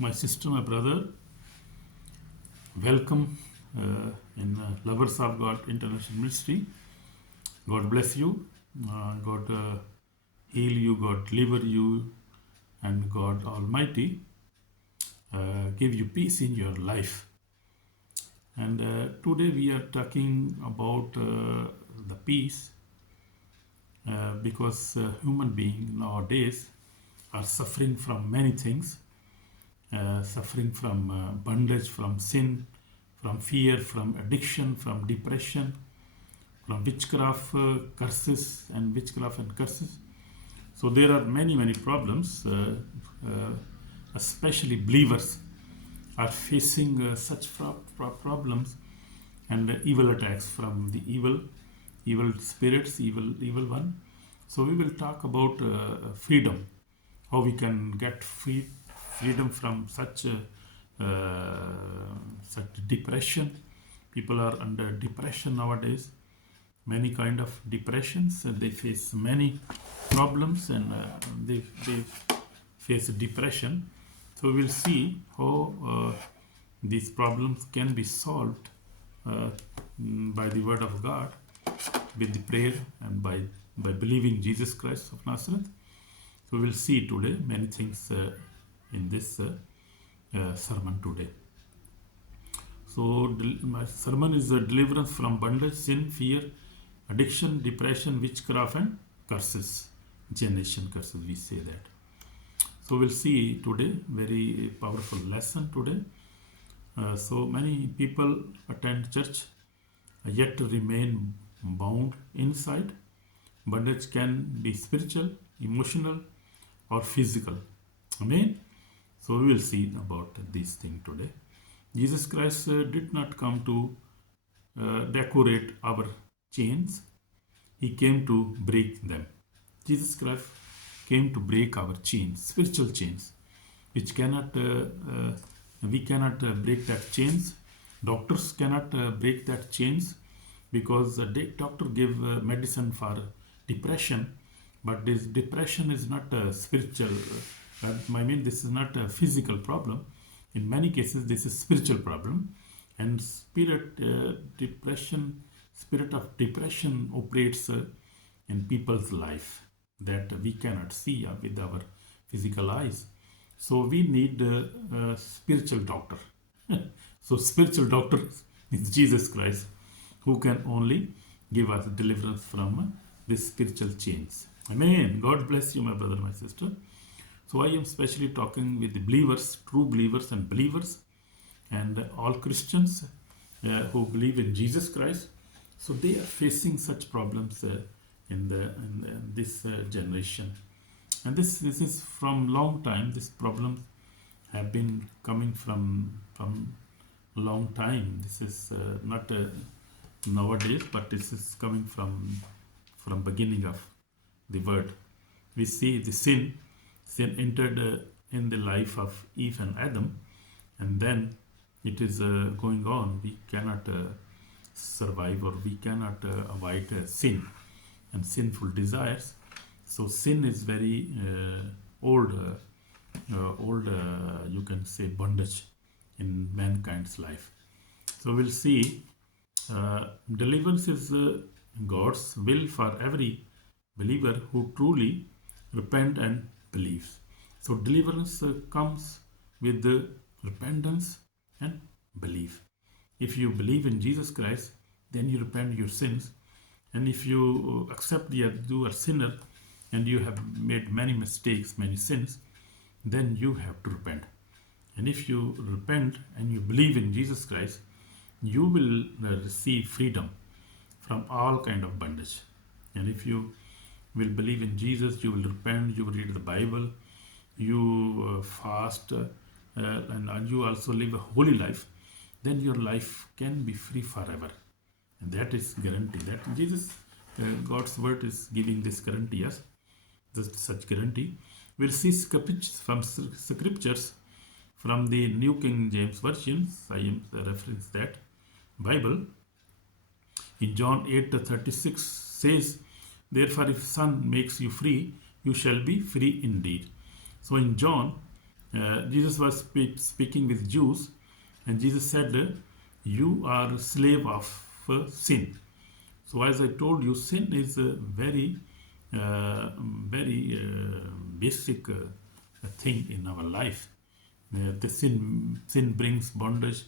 my sister, my brother. Welcome in Lovers of God International Ministry. God bless you. God heal you. God deliver you. And God Almighty give you peace in your life. And today we are talking about the peace because human beings nowadays are suffering from many things. Suffering from bondage, from sin, from fear, from addiction, from depression, from witchcraft curses and witchcraft and curses. So there are many problems, especially believers are facing such problems and evil attacks from the evil spirits, evil one. So we will talk about freedom, how we can get freedom from such depression. People are under depression nowadays, many kind of depressions, and they face many problems, and they face depression. So we'll see how these problems can be solved by the word of God, with the prayer, and by believing Jesus Christ of Nazareth. So we'll see today many things in this sermon today. So my sermon is a deliverance from bondage, sin, fear, addiction, depression, witchcraft and curses, generation curses, we say that. So we'll see today very powerful lesson today. So many people attend church yet remain bound inside. Bondage can be spiritual, emotional or physical. Amen. So we will see about this thing today. Jesus Christ did not come to decorate our chains. He came to break them. Jesus Christ came to break our chains, spiritual chains, which cannot, we cannot break that chains. Doctors cannot break that chains, because the doctor give medicine for depression, but this depression is not spiritual. I mean, this is not a physical problem. In many cases, this is spiritual problem, and spirit of depression operates in people's life that we cannot see with our physical eyes. So we need a spiritual doctor. So spiritual doctor is Jesus Christ, who can only give us deliverance from these spiritual chains. Amen. God bless you, my brother, my sister. So I am specially talking with the believers, true believers and believers, and all Christians who believe in Jesus Christ. So they are facing such problems in this generation, and this is from long time. These problems have been coming from a long time. This is not nowadays, but this is coming from beginning of the word. We see the sin entered in the life of Eve and Adam, and then it is going on. We cannot survive, or we cannot avoid sin and sinful desires. So sin is very old, you can say, bondage in mankind's life. So we'll see deliverance is God's will for every believer who truly repent and believes. So deliverance comes with the repentance and belief. If you believe in Jesus Christ, then you repent your sins. And if you accept that you are a sinner and you have made many mistakes, many sins, then you have to repent. And if you repent and you believe in Jesus Christ, you will receive freedom from all kind of bondage. And if you will believe in Jesus, you will repent, you will read the Bible, you fast, and you also live a holy life, then your life can be free forever. And that is guarantee. That Jesus, God's word is giving this guarantee, yes, such guarantee. We'll see scriptures from the New King James Version. I am reference that Bible. In John 8:36 says, "Therefore, if Son makes you free, you shall be free indeed." So in John Jesus was speaking with Jews, and Jesus said, you are a slave of sin. So as I told you, sin is a very basic thing in our life. The sin brings bondage,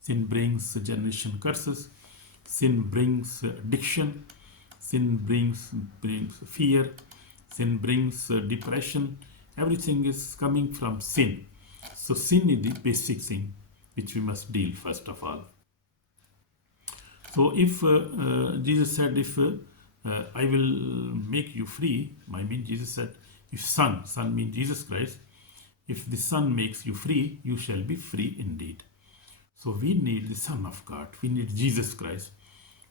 sin brings generation curses, sin brings addiction, sin brings fear, sin brings depression. Everything is coming from sin. So sin is the basic thing which we must deal first of all. So if Jesus said, if I will make you free, I mean Jesus said, if son means Jesus Christ, if the Son makes you free, you shall be free indeed. So we need the Son of God. We need Jesus Christ,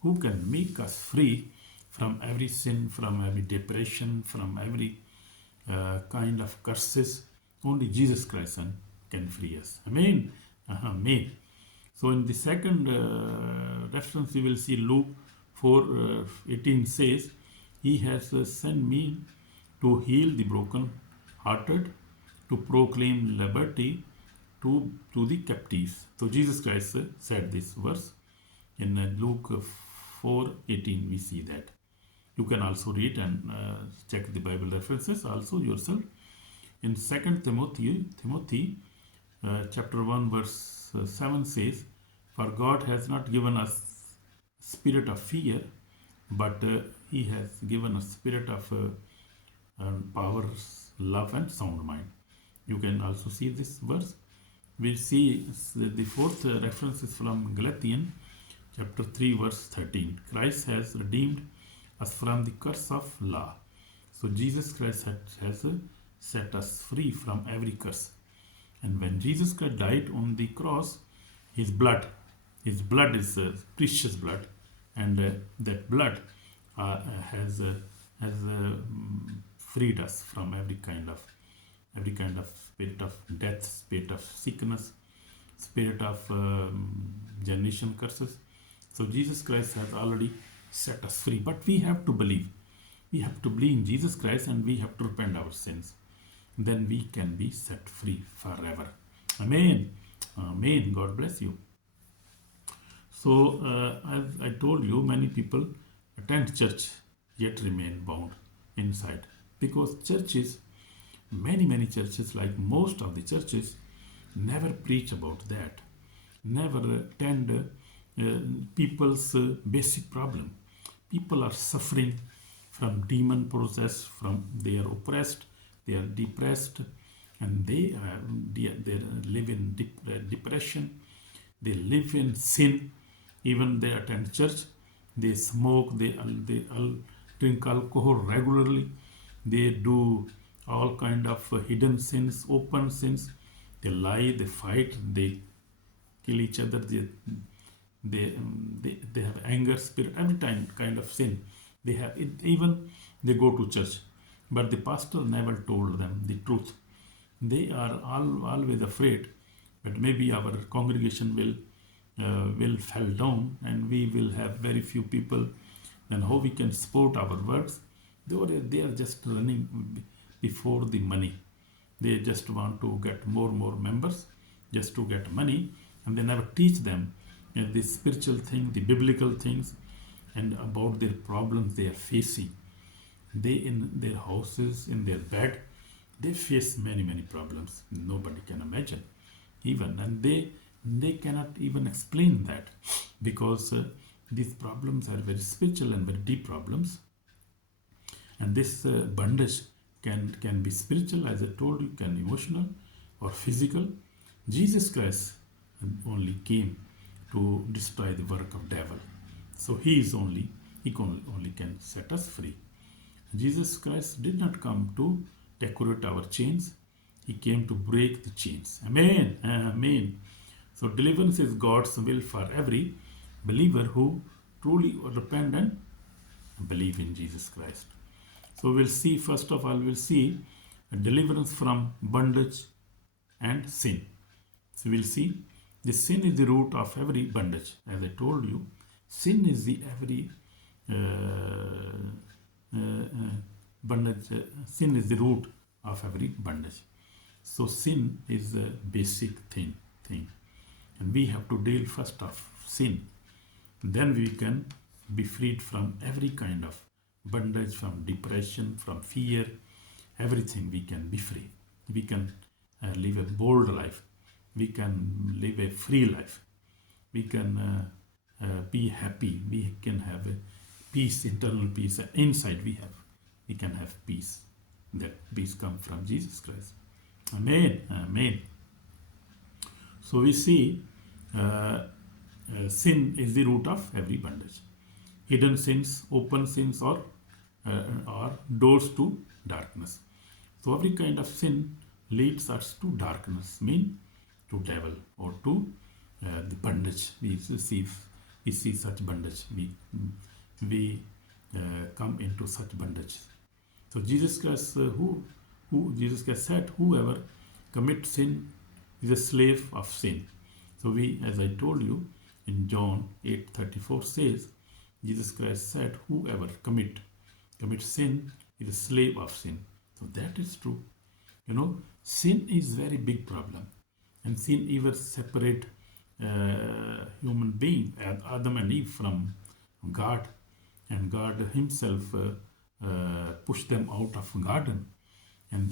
who can make us free from every sin, from every depression, from every kind of curses. Only Jesus Christ can free us. Amen. Amen. So in the second reference, we will see Luke 4:18 says, He has sent me to heal the broken-hearted, to proclaim liberty to the captives. So Jesus Christ said this verse in Luke 4:18. We see that. You can also read and check the Bible references also yourself. In 2 Timothy chapter 1 verse 7 says, For God has not given us spirit of fear, but He has given us spirit of power, love and sound mind. You can also see this verse. We see the fourth reference is from Galatians chapter 3 verse 13. Christ has redeemed us from the curse of law. So Jesus Christ has set us free from every curse. And when Jesus Christ died on the cross, his blood is precious blood, and that blood has freed us from every kind of spirit of death, spirit of sickness, spirit of generation curses. So Jesus Christ has already set us free, but we have to believe. We have to believe in Jesus Christ, and we have to repent our sins. Then we can be set free forever. Amen. Amen. God bless you. So as I told you, many people attend church yet remain bound inside, because churches, many churches, like most of the churches, never preach about that, never attend people's basic problem. People are suffering from demon possessed, from they are oppressed, they are depressed, and they live in depression, they live in sin. Even they attend church, they smoke, they drink alcohol regularly, they do all kind of hidden sins, open sins. They lie, they fight, they kill each other, they have anger spirit, every kind of sin they have. Even they go to church, but the pastor never told them the truth. They are always afraid that maybe our congregation will fall down and we will have very few people. Then how we can support our works? They are just running before the money. They just want to get more members, just to get money, and they never teach them the spiritual thing, the biblical things, and about their problems they are facing. They, in their houses, in their bed, they face many problems nobody can imagine even, and they cannot even explain that, because these problems are very spiritual and very deep problems. And this bondage can be spiritual, as I told you, can be emotional or physical. Jesus Christ only came to destroy the work of devil. So he only can set us free. Jesus Christ did not come to decorate our chains. He came to break the chains. Amen. Amen. So deliverance is God's will for every believer who truly repent and believe in Jesus Christ. So we'll see, first of all, we'll see a deliverance from bondage and sin. So we'll see the sin is the root of every bondage. As I told you, sin is the every bondage. Sin is the root of every bondage. So sin is a basic thing. And we have to deal first of sin. Then we can be freed from every kind of bondage, from depression, from fear, everything. We can be free. We can live a bold life. We can live a free life. We can be happy. We can have a peace, internal peace. Inside we can have peace. That peace comes from Jesus Christ. Amen. Amen. So we see sin is the root of every bondage. Hidden sins, open sins, or doors to darkness. So every kind of sin leads us to darkness, mean to devil or to the bondage. We see such bondage. We come into such bondage. So Jesus Christ, Jesus Christ said, whoever commits sin is a slave of sin. So we, as I told you, in John 8:34 says, Jesus Christ said, whoever commits sin is a slave of sin. So that is true. Sin is very big problem. And sin even separate human being, Adam and Eve, from God. And God himself pushed them out of garden. And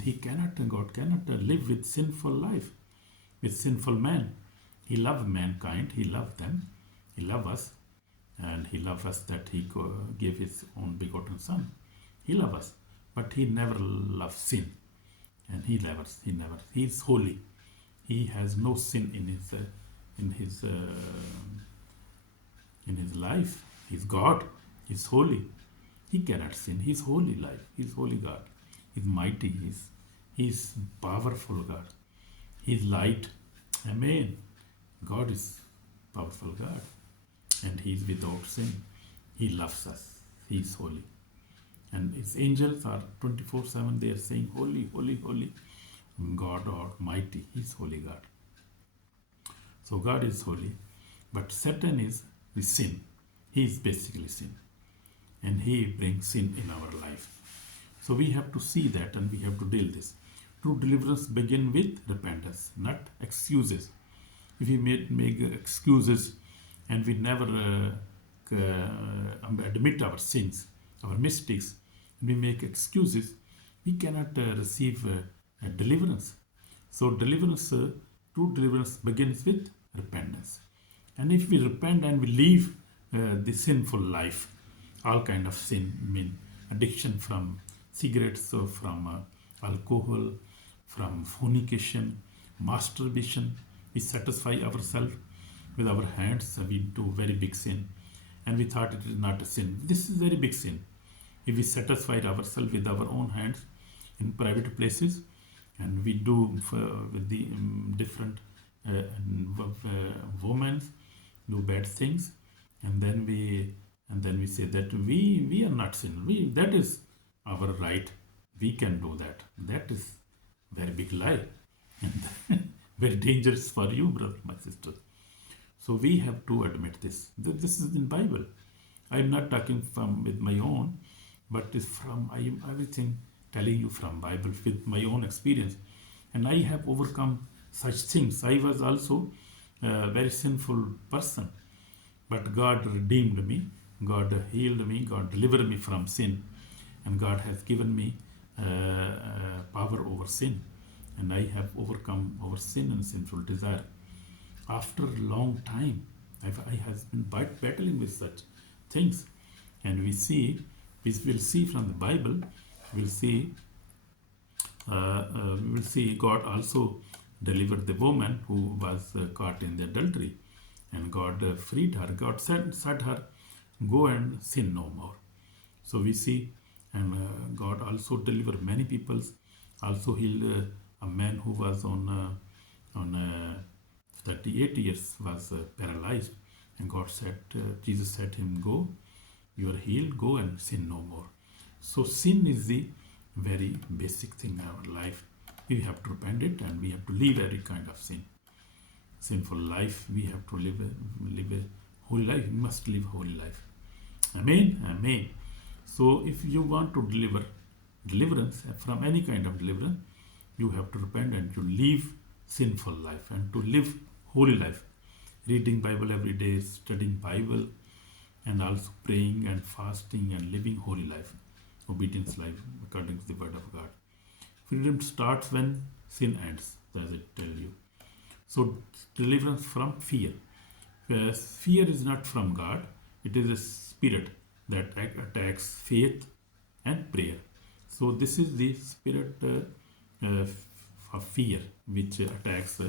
God cannot live with sinful life, with sinful man. He loved mankind. He loved them. He loved us. And he loved us that he gave his own begotten son. He loved us. But he never loved sin. And he is holy. He has no sin in his life. He's God. He's holy. He cannot sin. He's holy life. He's holy God. He's mighty. He's powerful God. He's light. Amen. God is powerful God. And he's without sin. He loves us. He's holy. And his angels are 24/7. They are saying, holy, holy, holy. God Almighty. He's holy God. So God is holy. But Satan is the sin. He is basically sin. And he brings sin in our life. So we have to see that and we have to deal this. True deliverance begins with repentance, not excuses. If we make excuses and we never admit our sins, our mistakes, we make excuses, we cannot receive deliverance. So true deliverance begins with repentance. And if we repent and we leave the sinful life, all kind of sin, addiction from cigarettes, or from alcohol, from fornication, masturbation, we satisfy ourselves with our hands, we do very big sin, and we thought it is not a sin. This is very big sin. If we satisfy ourselves with our own hands in private places, and we do with the different women do bad things, and then we say that we are not sin. That is our right. We can do that. That is very big lie, and very dangerous for you, brother, my sister. So we have to admit this. This is in Bible. I am not talking with my own, but it's I am everything telling you from Bible with my own experience, and I have overcome such things. I was also a very sinful person, but God redeemed me. God healed me. God delivered me from sin, and God has given me power over sin, and I have overcome our sin and sinful desire. After a long time, I has been battling with such things, and we will see from the Bible. We will see God also delivered the woman who was caught in the adultery, and God freed her. God said her, "Go and sin no more." So we see, and God also delivered many people. Also healed a man who was on 38 years was paralyzed, and Jesus said him, "Go, you are healed. Go and sin no more." So sin is the very basic thing in our life. We have to repent it, and we have to leave every kind of sinful life. We have to live a holy life. We must live a holy life. Amen. Amen. So if you want to deliverance from any kind of deliverance, you have to repent and to leave sinful life and to live holy life, reading Bible every day, studying Bible, and also praying and fasting and living holy life, obedience life according to the word of God. Freedom starts when sin ends, as I tell you. So deliverance from fear. Fear is not from God. It is a spirit that attacks faith and prayer. So this is the spirit of fear which attacks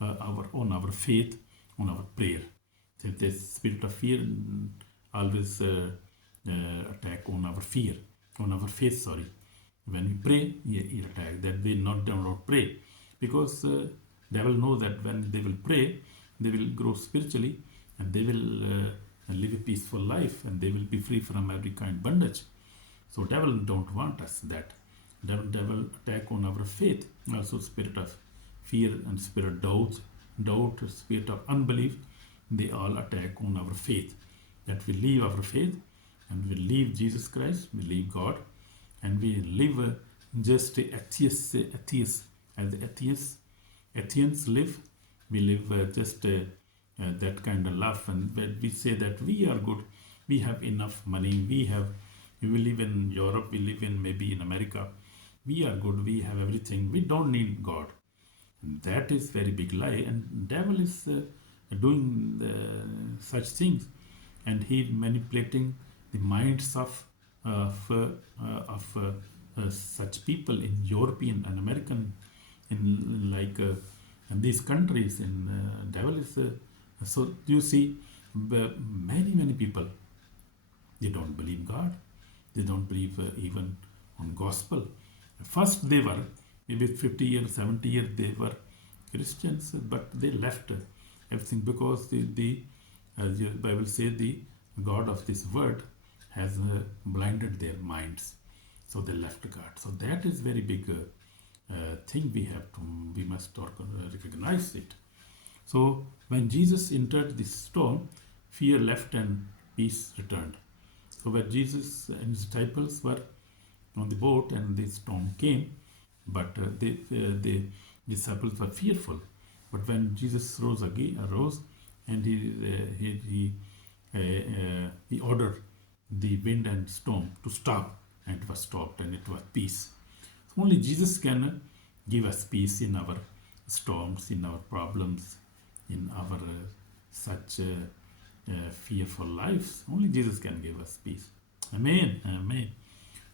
our faith, on our prayer. So the spirit of fear always attack on our fear, on our faith. Sorry, when we pray, he attack that they not pray, because devil know that when they will pray, they will grow spiritually and they will live a peaceful life and they will be free from every kind of bondage. So devil don't want us that. Devil attack on our faith, also spirit of fear and spirit doubt, spirit of unbelief. They all attack on our faith. That we leave our faith and we leave Jesus Christ, we leave God, and we live just atheists as atheists live. We live just that kind of life, and when we say that we are good, we have enough money, we live in Europe, we live in maybe in America, we are good, we have everything, we don't need God. And that is very big lie, and devil is doing such things, and he manipulating the minds of such people in European and American, in like in these countries. In devil is so you see, many people, they don't believe God, they don't believe even on gospel. First they were maybe 50 years, 70 years they were Christians, but they left everything because the as the Bible says, the God of this world has blinded their minds, so they left God. So that is very big thing we must recognize it. So when Jesus entered the storm, fear left and peace returned. So when Jesus and his disciples were on the boat and the storm came, but the disciples were fearful. But when Jesus rose and he ordered the wind and storm to stop, and it was stopped and it was peace. So only Jesus can give us peace in our storms, in our problems, in our such fearful lives. Only Jesus can give us peace. Amen. Amen.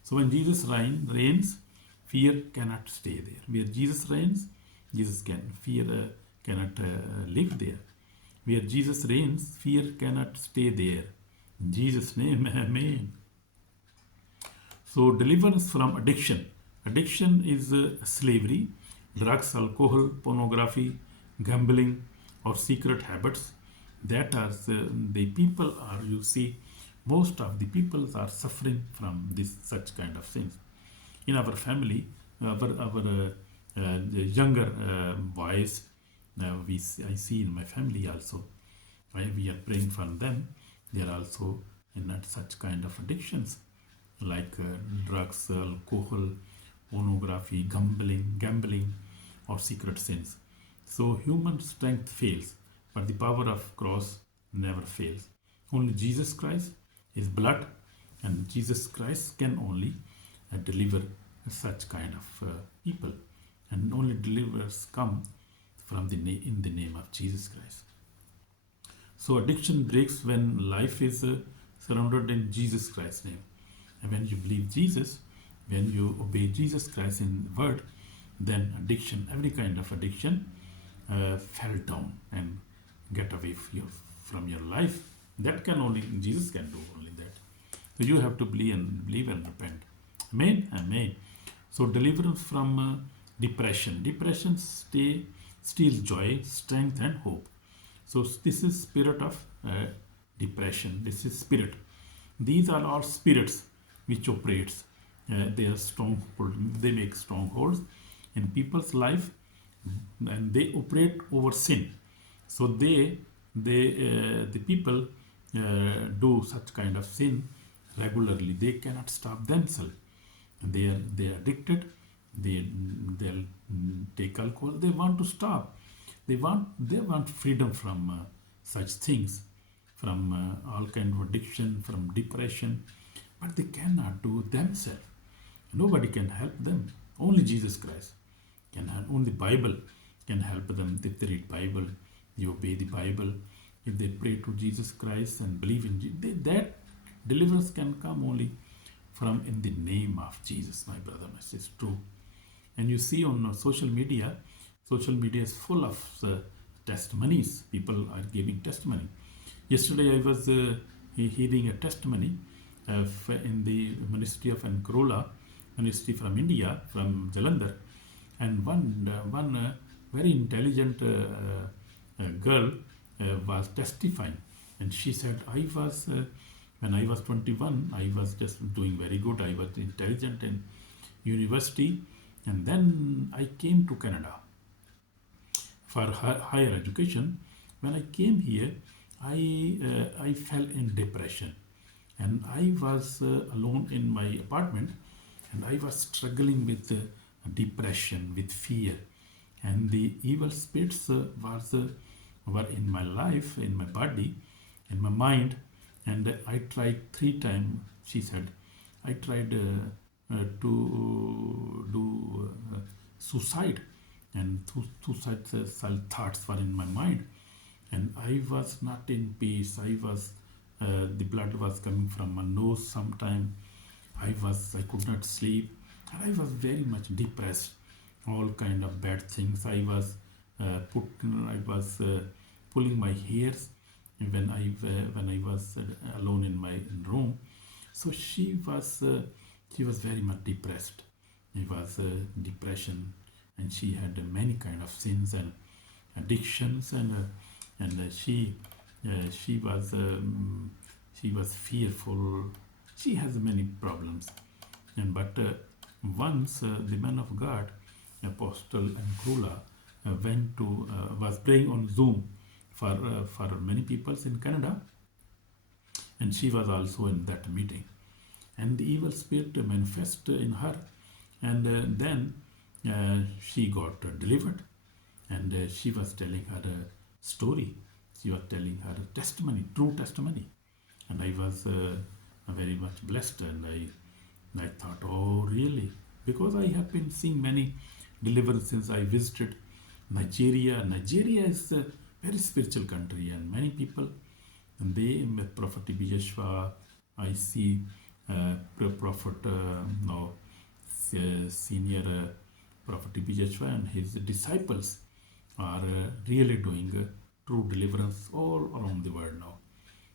So when Jesus reigns, fear cannot stay there. Where Jesus reigns, fear cannot live there. Where Jesus reigns, fear cannot stay there. In Jesus' name, amen. So deliverance from addiction. Addiction is slavery, drugs, alcohol, pornography, gambling, or secret habits. That are the people are, you see, most of the people are suffering from such kind of things. In our family, our younger boys, I see in my family also, we are praying for them. They are also in such kind of addictions like drugs, alcohol, pornography, gambling, or secret sins. So human strength fails, but the power of cross never fails. Only Jesus Christ, his blood, and Jesus Christ can only deliver such kind of people, and only deliverers come from in the name of Jesus Christ. So addiction breaks when life is surrounded in Jesus Christ's name. And when you believe Jesus, when you obey Jesus Christ in the word, then addiction, every kind of addiction, fell down and get away from your life. That can only, Jesus can do only that. So you have to believe and repent. Amen. Amen. So deliverance from depression. Depression steals joy, strength, and hope. So this is spirit of depression. This is spirit. These are all spirits which operates. They are stronghold. They make strongholds in people's life, and they operate over sin. So the people do such kind of sin regularly. They cannot stop themselves. They are addicted, they'll take alcohol. They want to stop. They want freedom from such things, from all kind of addiction, from depression, but they cannot do themselves. Nobody can help them. Only Jesus Christ can help. Only Bible can help them. If they read Bible, they obey the Bible. If they pray to Jesus Christ and believe in Jesus, that deliverance can come only from in the name of Jesus, my brother, my sister. True. And you see on social media is full of testimonies. People are giving testimony. Yesterday I was hearing a testimony in the ministry of Ankrola, ministry from India, from Jalandhar, and one very intelligent girl was testifying, and she said, when I was 21, I was just doing very good. I was intelligent in university, and then I came to Canada for higher education. When I came here, I fell in depression, and I was alone in my apartment, and I was struggling with depression, with fear, and the evil spirits were in my life, in my body, in my mind. And I tried 3 times. She said, I tried to do suicide, and suicidal thoughts were in my mind, and I was not in peace. The blood was coming from my nose sometime. I could not sleep, and I was very much depressed. All kind of bad things. I was pulling my hairs when I was alone in my room. So she was very much depressed. It was depression, and she had many kind of sins and addictions, and she was fearful. She has many problems, but once the man of God, Apostle Ankrula, was praying on Zoom for many people in Canada, and she was also in that meeting, and the evil spirit manifested in her, and then she got delivered, and she was telling her story. She was telling her testimony, true testimony, and I was very much blessed, and I thought, oh really? Because I have been seeing many deliverances since I visited Nigeria. Nigeria is a very spiritual country, and many people, and they met Prophet Yeshua. I see Prophet now senior Prophet Yeshua and his disciples are really doing true deliverance all around the world now.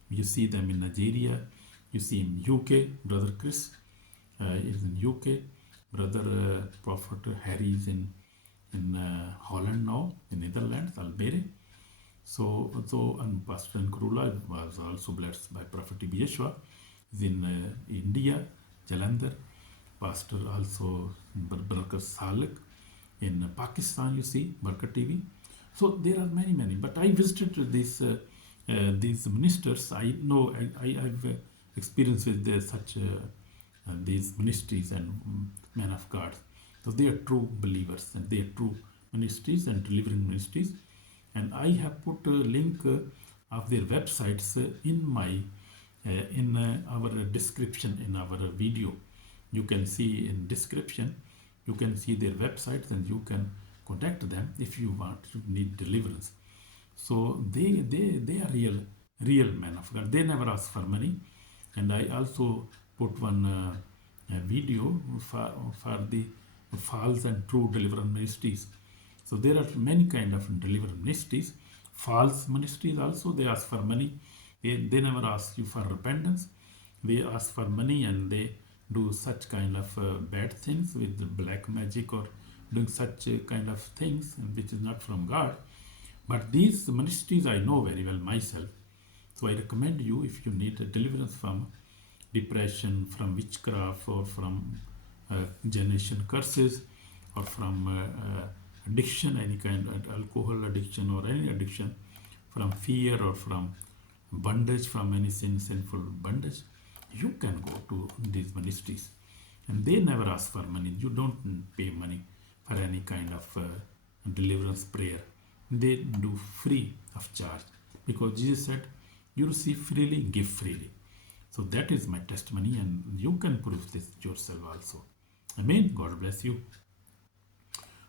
You see them in Nigeria. You see in UK, Brother Chris is in UK. Brother Prophet Harry is in Holland now, in Netherlands, Albania. So and Pastor Nkrula was also blessed by Prophet Yeshua. Is in India, Jalandhar. Pastor also Brother Salek in Pakistan. You see Barkat TV. So there are many. But I visited these ministers. I know I have experience with such these ministries and men of God. So they are true believers, and they are true ministries and delivering ministries. And I have put a link of their websites in our description in our video. You can see in description. You can see their websites, and you can contact them if you need deliverance. So they are real men of God. They never ask for money. And I also put one video for the false and true deliverance ministries. So there are many kind of deliverance ministries. False ministries also, they ask for money. They never ask you for repentance. They ask for money, and they do such kind of bad things with black magic or doing such kind of things which is not from God. But these ministries I know very well myself. So I recommend you, if you need a deliverance from depression, from witchcraft, or from generation curses, or from addiction, any kind of alcohol addiction or any addiction, from fear or from bondage, from any sinful bondage, you can go to these ministries. and they never ask for money. You don't pay money for any kind of deliverance prayer. They do free of charge, because Jesus said, you receive freely, give freely. So that is my testimony, and you can prove this yourself also. Amen. God bless you.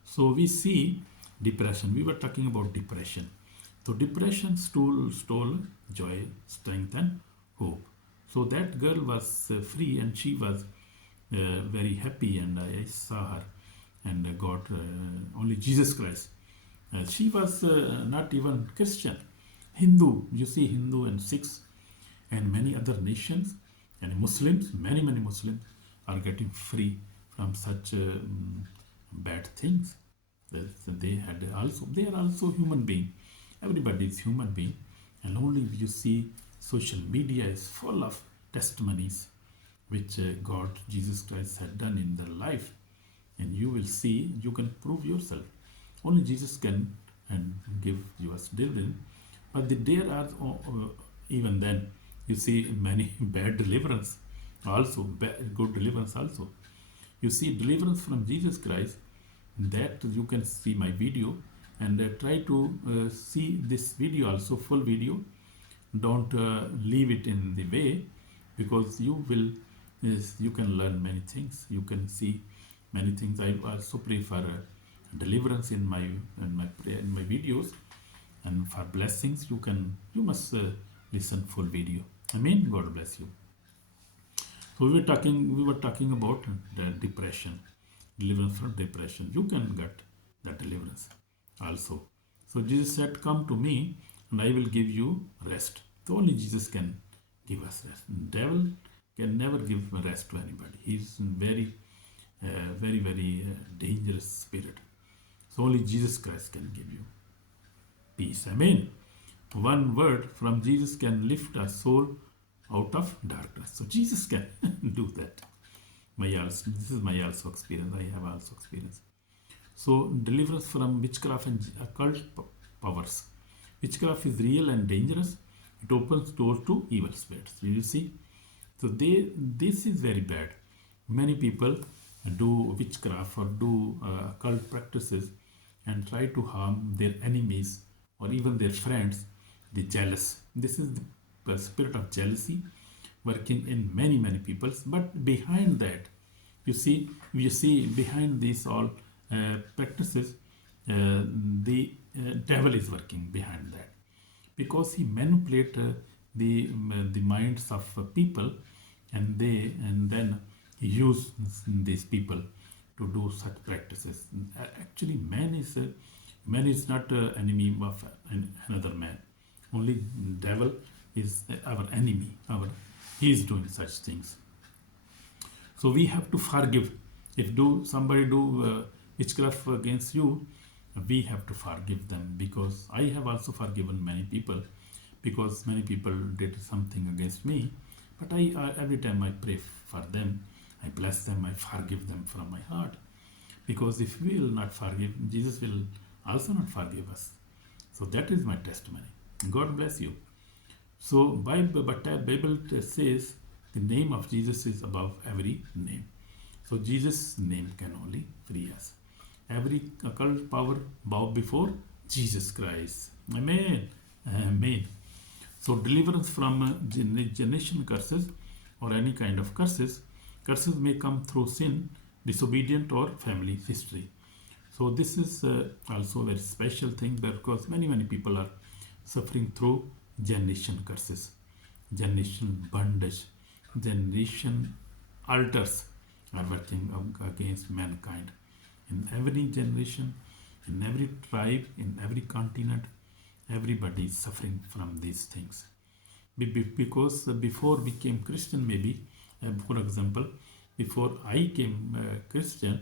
So we see depression. We were talking about depression. So depression stole joy, strength, and hope. So that girl was free, and she was very happy, and I saw her, and God, only Jesus Christ. She was not even Christian. Hindu, you see, Hindu and Sikhs and many other nations, and Muslims, many Muslims are getting free from such bad things. They are also human being. Everybody is human being, and only you see social media is full of testimonies which God, Jesus Christ had done in their life, and you will see, you can prove yourself. Only Jesus can and give you us deliverance. But there are even then you see many bad deliverance also, good deliverance also. You see deliverance from Jesus Christ, that you can see my video, and try to see this video also, full video. Don't leave it in the way, because you can learn many things. You can see many things. I also pray for deliverance in my prayer, in my videos, and for blessings you must listen full video. Amen. God bless you. So we were talking about the depression, deliverance from depression. You can get that deliverance also. So Jesus said, come to me and I will give you rest. So only Jesus can give us rest. The devil can never give rest to anybody. He's very dangerous spirit. So only Jesus Christ can give you peace. Amen. One word from Jesus can lift a soul out of darkness. So Jesus can do that. This is my also experience. I have also experience. So deliverance from witchcraft and occult powers. Witchcraft is real and dangerous. It opens doors to evil spirits. You see. So this is very bad. Many people do witchcraft or do occult practices and try to harm their enemies or even their friends, the jealous. This is the spirit of jealousy working in many people. But behind that, you see behind these all practices, the devil is working behind that, because he manipulates the minds of people, and then he uses these people to do such practices. Actually, man is not an enemy of another man. Only devil is our enemy. He is doing such things. So we have to forgive. If somebody do witchcraft against you, we have to forgive them, because I have also forgiven many people, because many people did something against me. But every time I pray for them, I bless them, I forgive them from my heart. Because if we will not forgive, Jesus will also not forgive us. So that is my testimony. God bless you. So Bible says the name of Jesus is above every name. So Jesus' name can only free us. Every occult power bow before Jesus Christ. Amen. Amen. So deliverance from generation curses or any kind of curses. Curses may come through sin, disobedient, or family history. So this is also a very special thing, because many people are suffering through generation curses, generation bondage, generation altars are working against mankind. In every generation, in every tribe, in every continent, everybody is suffering from these things. Because before we became Christian, maybe, for example, before I came Christian,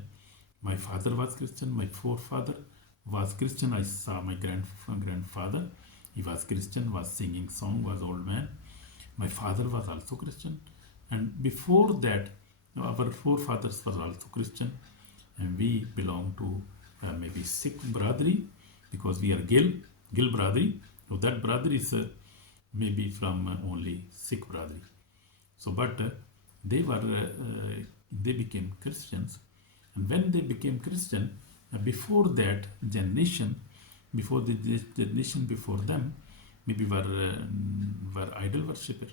my father was Christian, my forefather was Christian. I saw my grandfather, he was Christian, was singing song, was old man. My father was also Christian. And before that, our forefathers were also Christian. And we belong to maybe Sikh brotherly, because we are Gill brotherly. So that brother is maybe from only Sikh brotherly. So, but they were they became Christians. And when they became Christian, before that generation, before the generation before them, maybe were idol worshipper,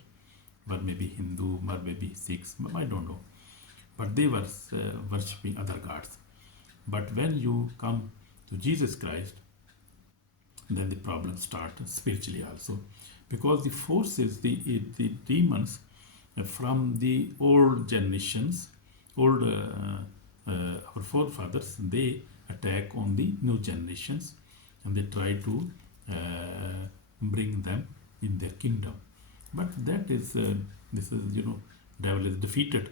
were maybe Hindu, or maybe Sikhs, I don't know. But they were worshipping other gods. But when you come to Jesus Christ, then the problem starts spiritually also. Because the forces, the demons from the old generations, our forefathers, they attack on the new generations and they try to bring them in their kingdom. But that is, this is, devil is defeated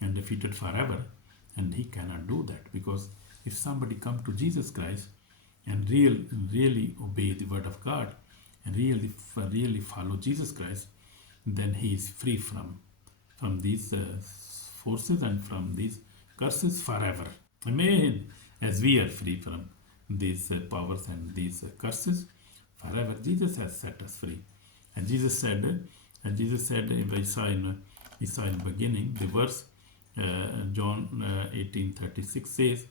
and defeated forever, and he cannot do that, because if somebody come to Jesus Christ and really obey the word of God and really follow Jesus Christ, then he is free from these forces and from these curses forever. Amen. As we are free from these powers and these curses forever, Jesus has set us free. And Jesus said, if I saw in the beginning, the verse John 18:36 says,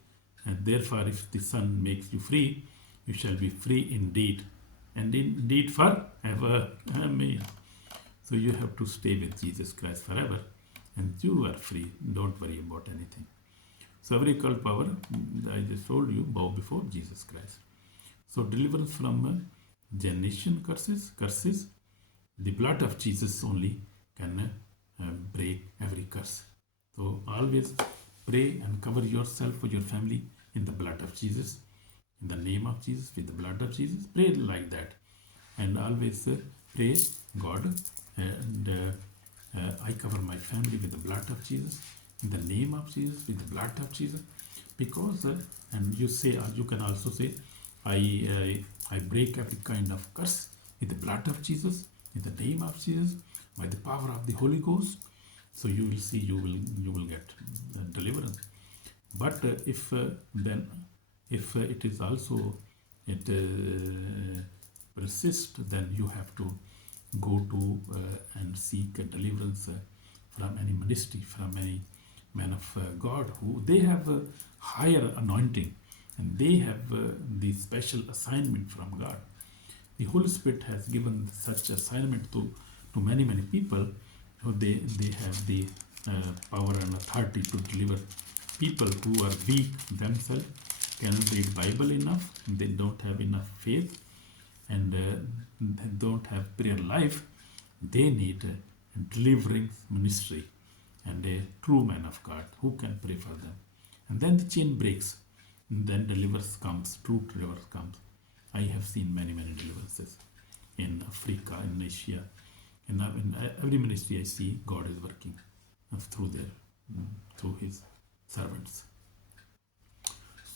and therefore if the Son makes you free, you shall be free indeed, and indeed forever. Amen. So you have to stay with Jesus Christ forever, and you are free. Don't worry about anything. So every occult power, I just told you, bow before Jesus Christ. So deliverance from generation curses, the blood of Jesus only can break every curse. So always pray and cover yourself or your family in the blood of Jesus, in the name of Jesus, with the blood of Jesus. Pray like that, and always pray, God, and I cover my family with the blood of Jesus, in the name of Jesus, with the blood of Jesus. Because and you say, you can also say, I break every kind of curse with the blood of Jesus, in the name of Jesus, by the power of the Holy Ghost. So you will see, you will get deliverance. But if it is also persists, then you have to go to and seek a deliverance from any ministry, from any man of God, who they have a higher anointing and they have the special assignment from God. The Holy Spirit has given such assignment to many people. So they have the power and authority to deliver people who are weak themselves, cannot read Bible enough, they don't have enough faith, and they don't have prayer life. They need a deliverance ministry and a true man of God who can pray for them. And then the chain breaks, and then deliverance comes, true deliverance comes. I have seen many deliverances in Africa, in Asia, and in every ministry I see, God is working through his servants.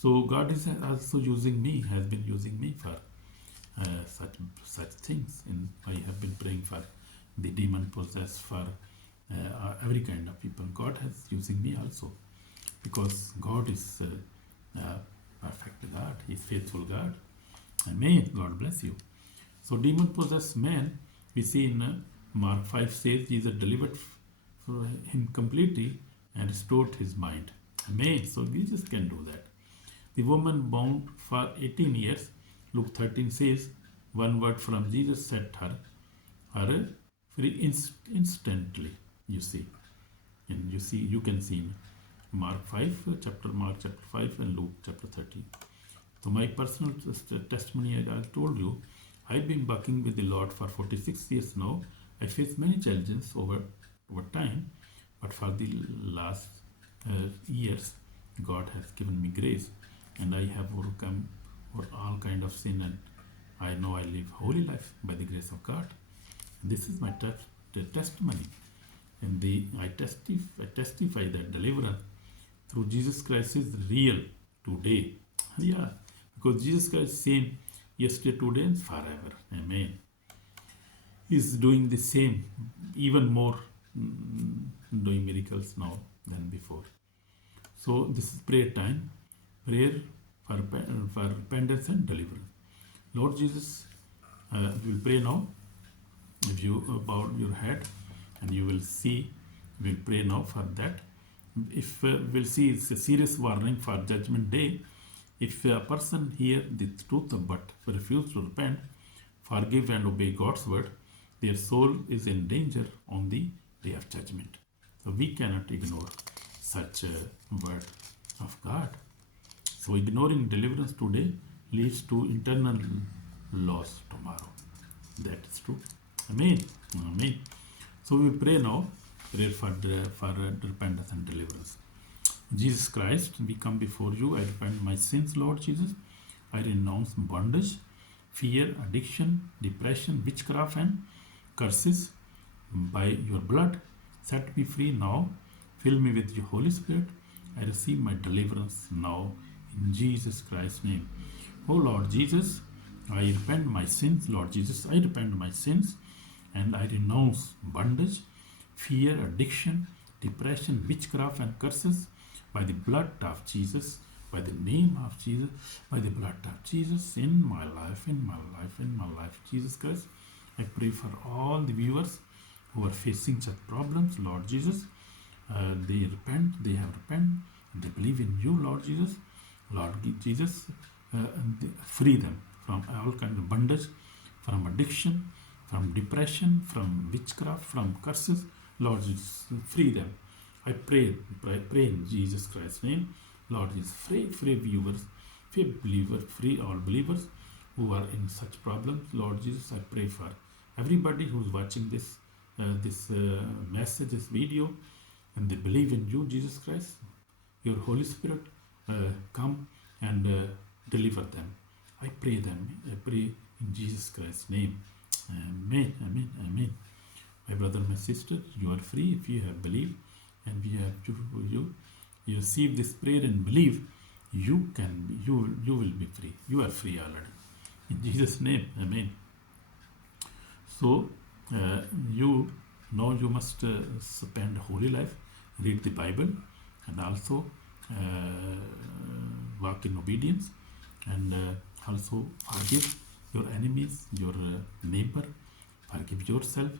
So God is also using me, has been using me for such things, and I have been praying for the demon possessed, for every kind of people. God has using me also, because God is perfect God, He is faithful God. Amen. God bless you. So demon possessed man, we see in Mark 5 says, Jesus delivered him completely and restored his mind. Amen. So Jesus can do that. The woman bound for 18 years, Luke 13 says, one word from Jesus set her free instantly. You see, and you can see in Mark 5, chapter 5, and Luke chapter 13. So my personal testimony, I told you, I've been working with the Lord for 46 years now. I faced many challenges over time, but for the last years, God has given me grace, and I have overcome all kind of sin, and I know I live holy life by the grace of God. This is my testimony, and I testify that deliverance through Jesus Christ is real today. Yeah, because Jesus Christ is same yesterday, today, and forever. Amen. He's doing the same, even more, doing miracles now than before. So this is prayer time, prayer for repentance and deliverance. Lord Jesus, we will pray now. If you bow your head, and you will see, we will pray now for that. if we'll see, it's a serious warning for judgment day. If a person hear the truth but refuse to repent, forgive and obey God's word, their soul is in danger on the day of judgment. So we cannot ignore such a word of God. So ignoring deliverance today leads to eternal loss tomorrow. That is true. Amen. Amen. So we pray now, prayer for repentance and deliverance. Jesus Christ, we come before you. I repent my sins, Lord Jesus. I renounce bondage, fear, addiction, depression, witchcraft, and curses. By your blood, set me free now. Fill me with your Holy Spirit. I receive my deliverance now in Jesus Christ's name. Oh Lord Jesus, I repent my sins. Lord Jesus, I repent my sins and I renounce bondage, fear, addiction, depression, witchcraft, and curses. By the blood of Jesus, by the name of Jesus, by the blood of Jesus, in my life, in my life, in my life, Jesus Christ. I pray for all the viewers who are facing such problems, Lord Jesus. They repent, they have repented, they believe in you, Lord Jesus. Lord Jesus, free them from all kinds of bondage, from addiction, from depression, from witchcraft, from curses. Lord Jesus, free them. I pray in Jesus Christ's name. Lord Jesus, free viewers, free believers, free all believers who are in such problems. Lord Jesus, I pray for everybody who's watching this message, this video, and they believe in you, Jesus Christ. Your Holy Spirit come and deliver them. I pray in Jesus Christ's name. Amen, amen, amen. My brother, my sister, you are free if you have believed and you receive this prayer and believe. You will be free. You are free already. In Jesus' name, amen. So you must spend holy life, read the Bible, and also walk in obedience, and also forgive your enemies, your neighbor, forgive yourself,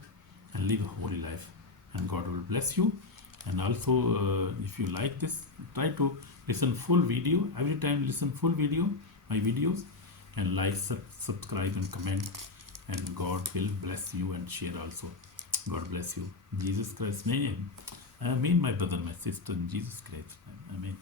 and live a holy life, and God will bless you. And also if you like this, try to listen full video every time. Listen full video, my videos, and like, subscribe, and comment, and God will bless you, and share also. God bless you in Jesus Christ's name. Amen, my brother, my sister, in Jesus Christ's name. Amen.